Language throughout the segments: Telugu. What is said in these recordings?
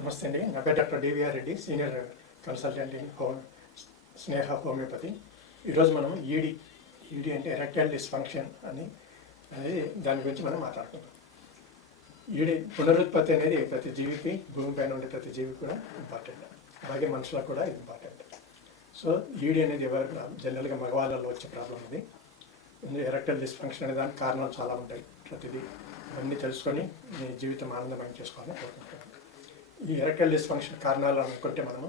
నమస్తే అండి. నా పేరు doctor D V R Reddy senior consultant in home Sneha homeopathy. ఈరోజు మనం ఈడి ఈడి అంటే ఎరెక్టైల్ డిస్ఫంక్షన్ అని అనేది దాని గురించి మనం మాట్లాడుకుందాం. ఈడి పునరుత్పత్తి అనేది ప్రతి జీవికి భూమిపైన ఉండే ప్రతి జీవికి కూడా ఇంపార్టెంట్ అలాగే మనుషులకు కూడా ఇంపార్టెంట్ సో ఈడి అనేది ఎవరు జనరల్గా మగవాళ్ళలో వచ్చే ప్రాబ్లం ఇది ఎరెక్టైల్ డిస్ఫంక్షన్ అనే దానికి కారణాలు చాలా ఉంటాయి. ప్రతిదీ అన్నీ తెలుసుకొని మీ జీవితం ఆనందమయం చేసుకోవాలని కోరుకుంటున్నాను. ఈ ఎరెక్టల్ డిస్ఫంక్షన్ కారణాలు అనుకుంటే మనము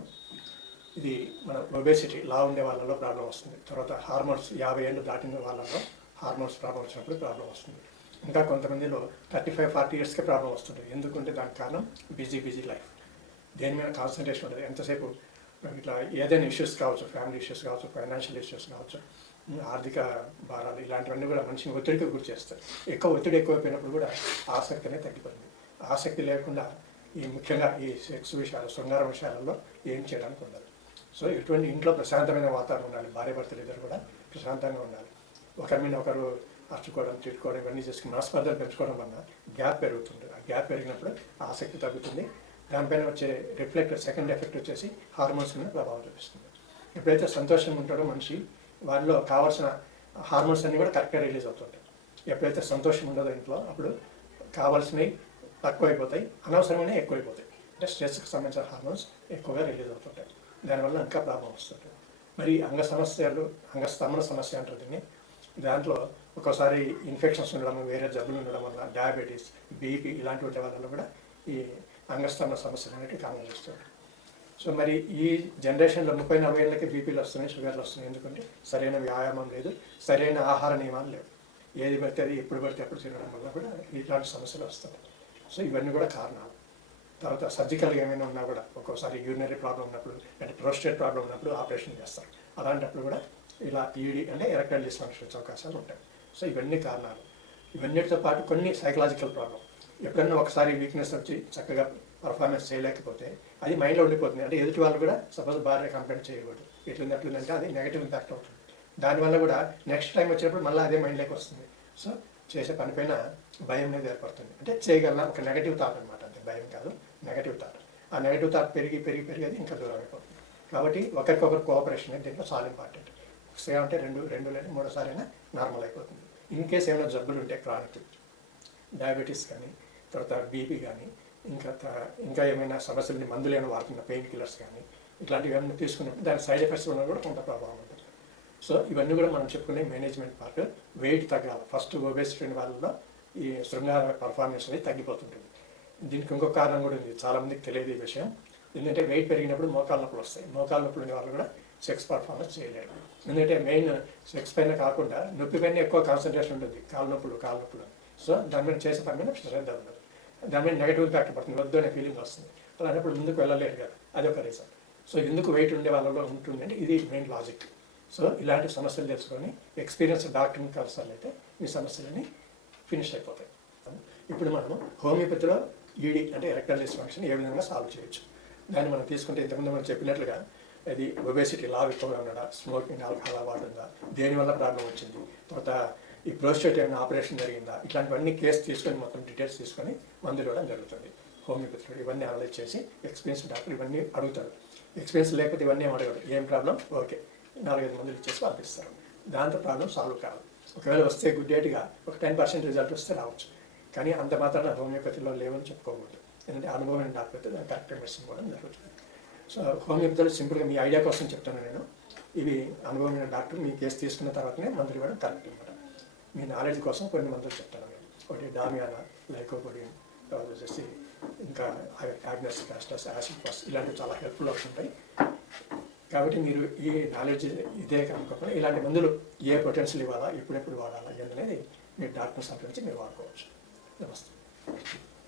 ఇది మన ఒబేసిటీ లా ఉండే వాళ్ళలో ప్రాబ్లం వస్తుంది. తర్వాత హార్మోన్స్ యాభై ఏళ్ళు దాటిన వాళ్ళలో హార్మోన్స్ ప్రాబ్లం వచ్చినప్పుడు ప్రాబ్లం వస్తుంది. ఇంకా కొంతమందిలో థర్టీ ఫైవ్ ఫార్టీ ఇయర్స్కే ప్రాబ్లం వస్తుంది. ఎందుకంటే దానికి కారణం బిజీ బిజీ లైఫ్. దేని మీద కాన్సన్ట్రేషన్ ఉండదు. ఎంతసేపు ఇట్లా ఏదైనా ఇష్యూస్ కావచ్చు ఫ్యామిలీ ఇష్యూస్ కావచ్చు ఫైనాన్షియల్ ఇష్యూస్ కావచ్చు ఆర్థిక భారాలు ఇలాంటివన్నీ కూడా మనిషిని ఒత్తిడికి గురి చేస్తాయి. ఎక్కువ ఒత్తిడి ఎక్కువైపోయినప్పుడు కూడా ఆసక్తి అనేది తగ్గిపోయింది ఆసక్తి లేకుండా ఈ ముఖ్యంగా ఈ సెక్స్ విషయాలు శృంగార విషయాలలో ఏం చేయడానికి ఉండదు. సో ఇటువంటి ఇంట్లో ప్రశాంతమైన వాతావరణం ఉండాలి. భార్య భర్తలు ఇద్దరు కూడా ప్రశాంతంగా ఉండాలి. ఒకరి మీద ఒకరు అర్చుకోవడం తిట్టుకోవడం ఇవన్నీ చేసుకుని మనస్పర్ధలు పెంచుకోవడం వల్ల గ్యాప్ పెరుగుతుంది. ఆ గ్యాప్ పెరిగినప్పుడు ఆసక్తి తగ్గుతుంది. దానిపైన వచ్చే రిఫ్లెక్ట్ సెకండ్ ఎఫెక్ట్ వచ్చేసి హార్మోన్స్ మీద ప్రభావం చూపిస్తుంది. ఎప్పుడైతే సంతోషంగా ఉంటాడో మనిషి వాళ్ళలో కావాల్సిన హార్మోన్స్ అన్నీ కూడా కరెక్ట్గా రిలీజ్ అవుతుంటాయి. ఎప్పుడైతే సంతోషం ఉండదో ఇంట్లో అప్పుడు కావాల్సినవి తక్కువైపోతాయి అనవసరమైన ఎక్కువైపోతాయి అంటే స్ట్రెస్కి సంబంధించిన హార్మోన్స్ ఎక్కువగా రిలీజ్ అవుతుంటాయి. దానివల్ల ఇంకా ప్రాబ్లం వస్తుంది. మరి అంగ సమస్యలు అంగస్తంభన సమస్య అంటారు దీన్ని. దాంట్లో ఒక్కోసారి ఇన్ఫెక్షన్స్ ఉండడం వేరే జబ్బులు ఉండడం వల్ల డయాబెటీస్ బీపీ ఇలాంటి ఉండే వాళ్ళలో కూడా ఈ అంగస్తంభన సమస్యలు అనేవి కామన్ చేస్తుంది సో మరి ఈ జనరేషన్లో ముప్పై నలభై ఏళ్ళకి బీపీలు వస్తున్నాయి షుగర్లు వస్తున్నాయి. ఎందుకంటే సరైన వ్యాయామం లేదు సరైన ఆహార నియమాలు లేవు. ఏది పడితే అది ఎప్పుడు పడితే అప్పుడు తినడం వల్ల కూడా ఇలాంటి సమస్యలు వస్తాయి సో ఇవన్నీ కూడా కారణాలు. తర్వాత సర్జికల్గా ఏమైనా ఉన్నా కూడా ఒక్కోసారి యూరినరీ ప్రాబ్లం ఉన్నప్పుడు అంటే ప్రోస్టేట్ ప్రాబ్లం ఉన్నప్పుడు ఆపరేషన్ చేస్తారు. అలాంటప్పుడు కూడా ఇలా ఈడి అంటే ఎరక్టైల్ డిస్ఫంక్షన్ వచ్చే అవకాశాలు ఉంటాయి. సో ఇవన్నీ కారణాలు. ఇవన్నిటితో పాటు కొన్ని సైకలాజికల్ ప్రాబ్లం ఎప్పుడన్నా ఒకసారి వీక్నెస్ వచ్చి చక్కగా పర్ఫార్మెన్స్ చేయలేకపోతే అది మైండ్లో ఉండిపోతుంది. అంటే ఎదుటి వాళ్ళు కూడా సపోజ్ భార్య కంప్లైంట్ చేయకూడదు. ఎట్లుంది అట్లుందంటే అది నెగిటివ్ ఇంపాక్ట్ అవుతుంది. దానివల్ల కూడా నెక్స్ట్ టైం వచ్చినప్పుడు మళ్ళీ అదే మైండ్లోకి వస్తుంది. సో చేసే పనిపైన భయం అనేది ఏర్పడుతుంది. అంటే చేయగలన ఒక నెగటివ్ థాట్ అనమాట అంటే భయం కాదు నెగటివ్ థాట్ ఆ నెగటివ్ థాట్ పెరిగి పెరిగి పెరిగి అది ఇంకా దూరం అయిపోతుంది. కాబట్టి ఒకరికొకరు కోఆపరేషన్ అనేది దీంట్లో చాలా ఇంపార్టెంట్ సేవ అంటే రెండు రెండు లేదా మూడోసారి అయినా నార్మల్ అయిపోతుంది. ఇన్ కేస్ ఏమైనా జబ్బులు ఉంటే క్రానిక్ డయాబెటీస్ కానీ తర్వాత బీపీ కానీ ఇంకా ఇంకా ఏమైనా సమస్యలని మందులు ఏమైనా వాడుతున్న పెయిన్ కిల్లర్స్ కానీ ఇట్లాంటివి ఏమైనా తీసుకున్నప్పుడు దాని సైడ్ ఎఫెక్ట్స్ వల్ల కూడా కొంత ప్రభావం ఉంటుంది. సో ఇవన్నీ కూడా మనం చెప్పుకునే మేనేజ్మెంట్ పార్ట్ వెయిట్ తగ్గాలి. ఫస్ట్ ఒబేసిటీ వాళ్ళలో ఈ శృంగార పర్ఫార్మెన్స్ అనేది తగ్గిపోతుంటుంది. దీనికి ఇంకొక కారణం కూడా ఉంది. చాలామందికి తెలియదు ఈ విషయం. ఎందుకంటే వెయిట్ పెరిగినప్పుడు మోకాల నొప్పులు వస్తాయి. మోకాలు నొప్పులు ఉండే వాళ్ళు కూడా సెక్స్ పర్ఫార్మెన్స్ చేయలేరు. ఎందుకంటే మెయిన్ సెక్స్ పైన కాకుండా నొప్పి పైన ఎక్కువ కాన్సన్ట్రేషన్ ఉంటుంది. కాళ్ళ నొప్పులు కాళ్ళ నొప్పులు. సో దాని మీద చేసే పని మీద శ్రద్ధ ఉండదు దాని మీద నెగిటివ్ ఇంపాక్ట్ పడుతుంది. వద్దు అనే ఫీలింగ్ వస్తుంది. అలాంటప్పుడు ముందుకు వెళ్ళలేరు కదా. అదొక రీజన్ సో ఎందుకు వెయిట్ ఉండే వాళ్ళలో ఉంటుంది అంటే ఇది మెయిన్ లాజిక్ సో ఇలాంటి సమస్యలు తెలుసుకొని ఎక్స్పీరియన్స్ డాక్టర్ని కలిసినట్లయితే మీ సమస్యలని ఫినిష్ అయిపోతాయి. ఇప్పుడు మనము హోమియోపతిలో ఈడి అంటే ఎరెక్టల్ డిస్ఫంక్షన్ ఏ విధంగా సాల్వ్ చేయొచ్చు? దాన్ని మనం తీసుకుంటే ఇంతకుముందు మనం చెప్పినట్లుగా అది ఒబేసిటీ లావ్ ఎక్కువగా ఉండడా స్మోకింగ్ ఆల్కహాల్ అలవాటు ఉందా దేనివల్ల ప్రాబ్లం వచ్చింది? తర్వాత ఈ ప్రోస్టేట్ ఏమైనా ఆపరేషన్ జరిగిందా? ఇట్లాంటివన్నీ కేసు తీసుకొని మొత్తం డీటెయిల్స్ తీసుకొని మందులు ఇవ్వడం జరుగుతుంది. హోమియోపతిలో ఇవన్నీ అనలైజ్ చేసి ఎక్స్పీరియన్స్ డాక్టర్ ఇవన్నీ అడుగుతారు. ఎక్స్పీరియన్స్ లేకపోతే ఇవన్నీ అడగడు ఏం ప్రాబ్లం? ఓకే. నాలుగైదు మందులు ఇచ్చేసి పంపిస్తారు. దాంతో ప్రాబ్లం సాల్వ్ కాదు. ఒకవేళ వస్తే గుడ్ డేట్గా ఒక టెన్ పర్సెంట్ రిజల్ట్ వస్తే రావచ్చు. కానీ అంత మాత్రాన హోమియోపతిలో లేవని చెప్పుకోకూడదు. ఎందుకంటే అనుభవం డాక్టర్ అయితే దానికి కరెక్ట్ మెడిసిన్ కూడా జరుగుతుంది. సో హోమియోపతిలో సింపుల్గా మీ ఐడియా కోసం చెప్తాను నేను. ఇవి అనుభవమైన డాక్టర్ మీ కేసు తీసుకున్న తర్వాతనే మందులు ఇవ్వడం కరెక్ట్ అనమాట మీ నాలెడ్జ్ కోసం కొన్ని మందులు చెప్తాను నేను. ఒకటి డామియానా లైకోపోడియం తర్వాత వచ్చేసి ఇంకా యాగ్నస్ కాస్టస్ యాసిడ్ ఫాస్ ఇలాంటివి చాలా హెల్ప్ఫుల్ అవుతుంటాయి కాబట్టి మీరు ఈ నాలెడ్జ్ ఇదే కనుక ఇలాంటి మందులు ఏ పొటెన్షియల్ ఇవ్వాలా ఎప్పుడెప్పుడు వాడాలా అనేది మీరు డాక్టర్ సంప్రదించి మీరు వాడుకోవచ్చు. నమస్తే.